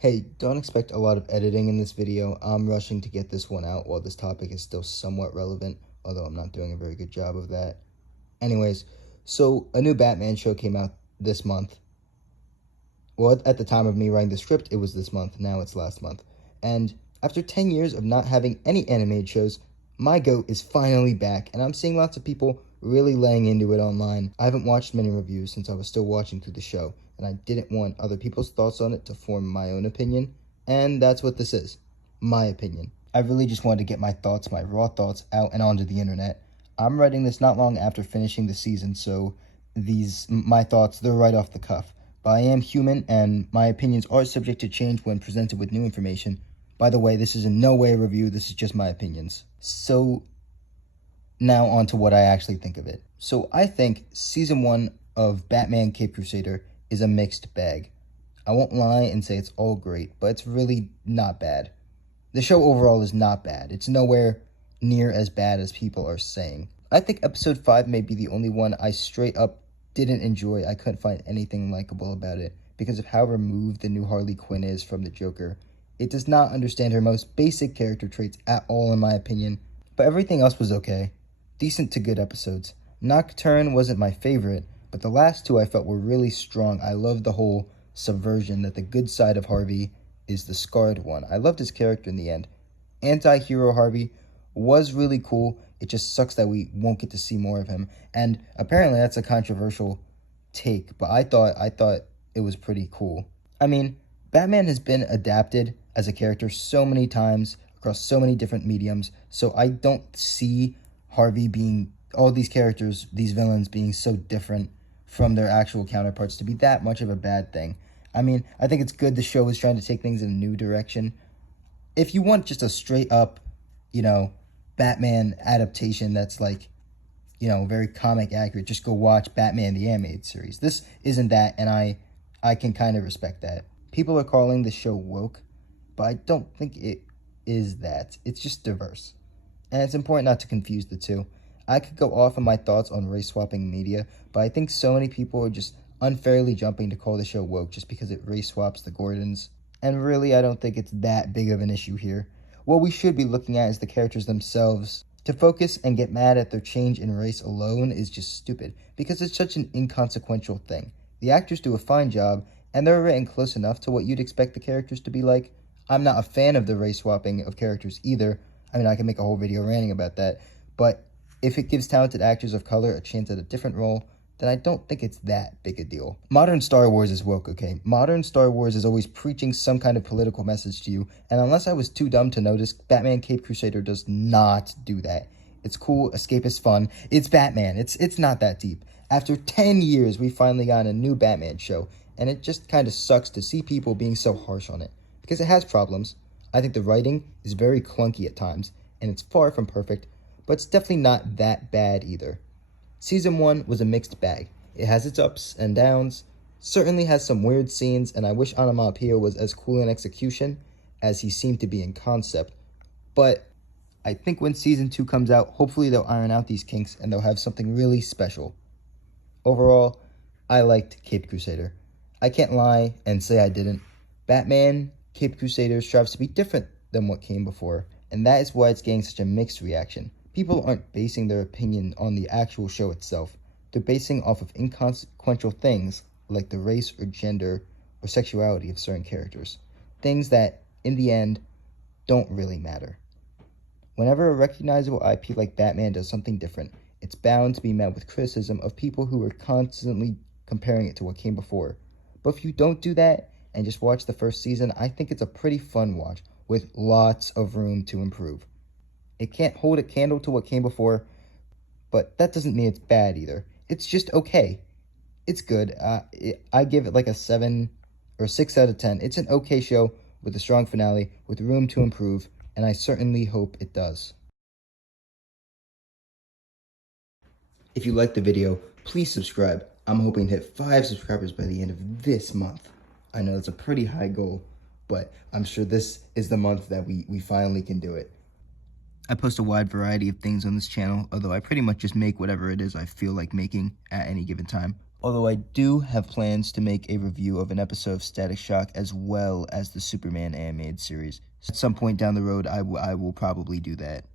Hey, don't expect a lot of editing in this video. I'm rushing to get this one out while this topic is still somewhat relevant, although I'm not doing a very good job of that. Anyways, so a new Batman show came out this month. Well, at the time of me writing the script, it was this month. Now it's last month. And after 10 years of not having any animated shows, my GOAT is finally back, and I'm seeing lots of people really laying into it online. I haven't watched many reviews since I was still watching through the show, and I didn't want other people's thoughts on it to form my own opinion, and that's what this is, my opinion. I really just wanted to get my thoughts, my raw thoughts, out and onto the internet. I'm writing this not long after finishing the season, so my thoughts, they're right off the cuff. But I am human, and my opinions are subject to change when presented with new information. By the way, this is in no way a review, this is just my opinions. So, now on to what I actually think of it. So I think Season 1 of Batman Cape Crusader is a mixed bag. I won't lie and say it's all great, but it's really not bad. The show overall is not bad. It's nowhere near as bad as people are saying. I think Episode 5 may be the only one I straight up didn't enjoy. I couldn't find anything likable about it because of how removed the new Harley Quinn is from the Joker. It does not understand her most basic character traits at all, in my opinion, but everything else was okay. Decent to good episodes. Nocturne wasn't my favorite, but the last two I felt were really strong. I loved the whole subversion that the good side of Harvey is the scarred one. I loved his character in the end. Anti-hero Harvey was really cool. It just sucks that we won't get to see more of him. And apparently that's a controversial take, but I thought it was pretty cool. I mean, Batman has been adapted as a character so many times across so many different mediums, so I don't see Harvey being, all these characters, these villains being so different from their actual counterparts to be that much of a bad thing. I mean, I think it's good the show is trying to take things in a new direction. If you want just a straight up, Batman adaptation that's like, very comic accurate, just go watch Batman the Animated Series. This isn't that, and I can kind of respect that. People are calling the show woke, but I don't think it is that. It's just diverse. And it's important not to confuse the two. I could go off on my thoughts on race-swapping media, but I think so many people are just unfairly jumping to call the show woke just because it race-swaps the Gordons. And really, I don't think it's that big of an issue here. What we should be looking at is the characters themselves. To focus and get mad at their change in race alone is just stupid, because it's such an inconsequential thing. The actors do a fine job, and they're written close enough to what you'd expect the characters to be like. I'm not a fan of the race-swapping of characters either. I mean, I can make a whole video ranting about that, but if it gives talented actors of color a chance at a different role, then I don't think it's that big a deal. Modern Star Wars is woke, okay? Modern Star Wars is always preaching some kind of political message to you, and unless I was too dumb to notice, Batman Cape Crusader does not do that. It's cool, escapist fun. It's Batman. It's not that deep. After 10 years, we finally got a new Batman show, and it just kind of sucks to see people being so harsh on it, because it has problems. I think the writing is very clunky at times, and it's far from perfect, but it's definitely not that bad either. Season 1 was a mixed bag. It has its ups and downs, certainly has some weird scenes, and I wish Onomatopoeia was as cool in execution as he seemed to be in concept. But I think when Season 2 comes out, hopefully they'll iron out these kinks and they'll have something really special. Overall, I liked Cape Crusader. I can't lie and say I didn't. Batman Cape Crusader strives to be different than what came before, and that is why it's getting such a mixed reaction. People aren't basing their opinion on the actual show itself. They're basing off of inconsequential things like the race or gender or sexuality of certain characters. Things that, in the end, don't really matter. Whenever a recognizable IP like Batman does something different, it's bound to be met with criticism of people who are constantly comparing it to what came before. But if you don't do that and just watch the first season, I think it's a pretty fun watch with lots of room to improve. It can't hold a candle to what came before, but that doesn't mean it's bad either. It's just okay. It's good. I give it like a 7 or 6 out of 10. It's an okay show with a strong finale, with room to improve, and I certainly hope it does. If you liked the video, please subscribe. I'm hoping to hit 5 subscribers by the end of this month. I know it's a pretty high goal, but I'm sure this is the month that we finally can do it. I post a wide variety of things on this channel, although I pretty much just make whatever it is I feel like making at any given time. Although I do have plans to make a review of an episode of Static Shock as well as the Superman animated series. At some point down the road, I will probably do that.